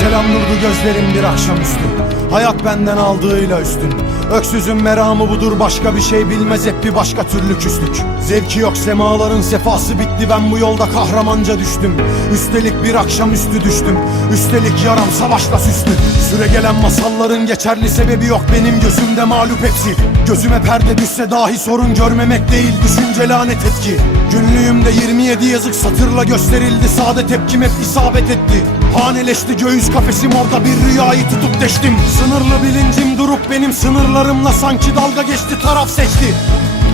Selam durdu gözlerim bir akşamüstü. Hayat benden aldığıyla üstün. Öksüzün meramı budur başka bir şey bilmez hep bir başka türlü küslük. Zevki yok semaların sefası bitti ben bu yolda kahramanca düştüm. Üstelik bir akşamüstü düştüm. Üstelik yaram savaşla süslü. Süre gelen masalların geçerli sebebi yok benim gözümde mağlup hepsi. Gözüme perde düşse dahi sorun görmemek değil düşünce lanet etki. Günlüğümde 27 yazık satırla gösterildi sade tepkim hep isabet etti Haneleşti göğüs kafesim orada bir rüyayı tutup deştim. Sınırlı bilincim durup benim sınırlarımla sanki dalga geçti taraf seçti.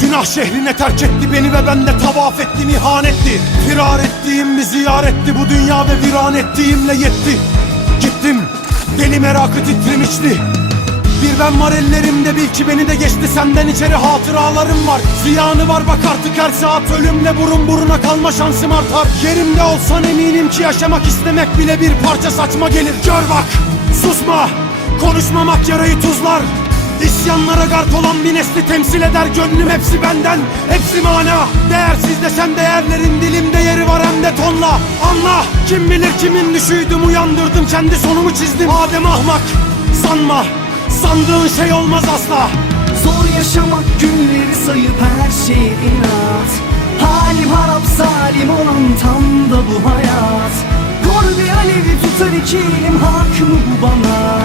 Günah şehrine terk etti beni ve ben de tavaf ettim ihanetti Firar ettiğim bir ziyaretti bu dünya ve viran ettiğimle yetti. Gittim deli merakı titremişti bir ben var ellerimde bil ki beni de geçti. Senden içeri hatıralarım var. Ziyanı var bak artık her saat ölümle burun buruna kalma şansım artar. Yerimde olsan eminim ki yaşamak istemek bile bir parça saçma gelir. Gör bak susma. Konuşmamak yarayı tuzlar. İsyanlara gark olan bir nesli temsil eder. Gönlüm hepsi benden, hepsi mana. Değersiz desem değerlerin dilimde yeri var hem de tonla. Anla, kim bilir kimin düşüydüm uyandırdım Kendi sonumu çizdim. Adem ahmak, sanma Sandığın şey olmaz asla. Zor yaşamak günleri sayıp her şeye inat. Halim harap zalim olan tam da bu hayat. Kor bir alevi tutar iki elim hak mı bu bana?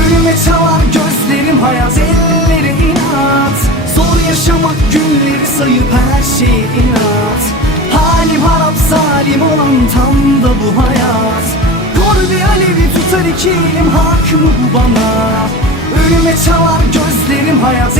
Ölüme çalar gözlerim hayat elleri inat. Zor yaşamak günleri sayıp her şeye inat. Halim harap zalim olan tam da bu hayat. Kor bir alevi tutar iki elim hak mı bu bana çalar gözlerim hayat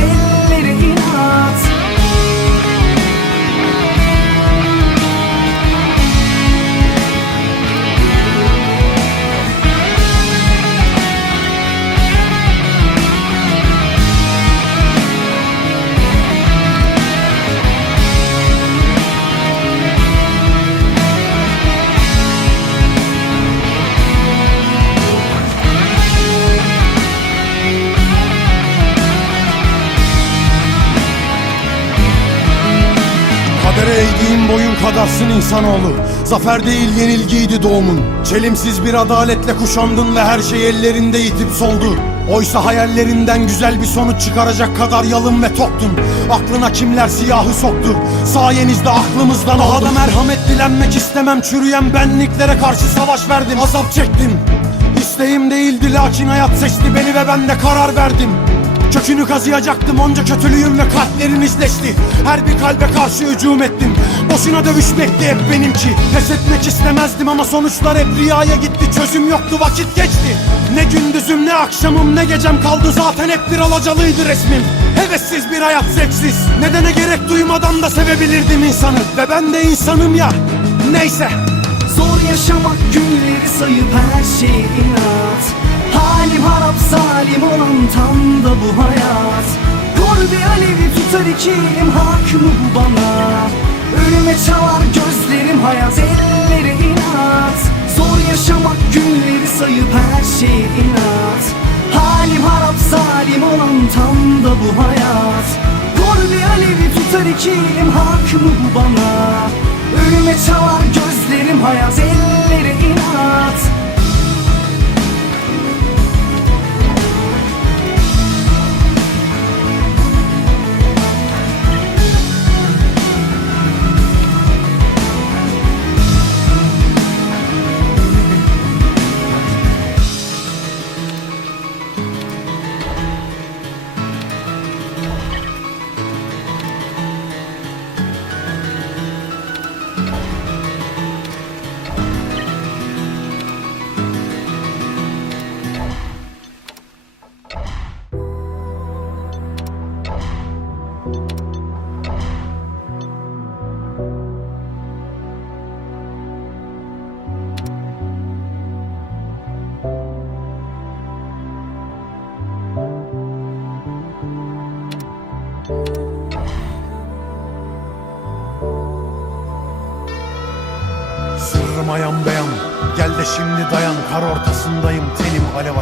Eğdiğim boyun kadarsın insanoğlu. Zafer değil yenilgiydi doğumun. Çelimsiz bir adaletle kuşandın ve her şey ellerinde yitip soldu. Oysa hayallerinden güzel bir sonuç çıkaracak kadar yalın ve toktun. Aklına kimler siyahı soktu? Sayenizde aklımızdan Daha da merhamet dilenmek istemem Çürüyen benliklere karşı savaş verdim. Azap çektim. İsteğim değildi lakin hayat seçti beni ve ben de karar verdim Kökünü kazıyacaktım onca kötülüğüm ve kalplerim izleşti. Her bir kalbe karşı hücum ettim. Boşuna dövüşmekti hep benimki. Pes etmek istemezdim ama sonuçlar hep rüyaya gitti. Çözüm yoktu vakit geçti. Ne gündüzüm ne akşamım ne gecem kaldı. Zaten hep bir alacalıydı resmim. Hevessiz bir hayat zevksiz. Nedene gerek duymadan da sevebilirdim insanı. Ve ben de insanım ya. Neyse. Zor yaşamak günleri sayıp her şeye inat Halim harap zalim olan tam da bu hayat. Kor bir alevi tutar iki elim hak mı bu bana. Ölüme çalar gözlerim hayat elleri inat. Zor yaşamak günleri sayıp her şeye inat. Halim harap zalim olan tam da bu hayat. Kor bir alevi tutar iki elim hak mı bu bana. Ölüme çalar gözlerim hayat elleri ayan beyan. Gel de şimdi dayan. Kar ortasındayım. Tenim alev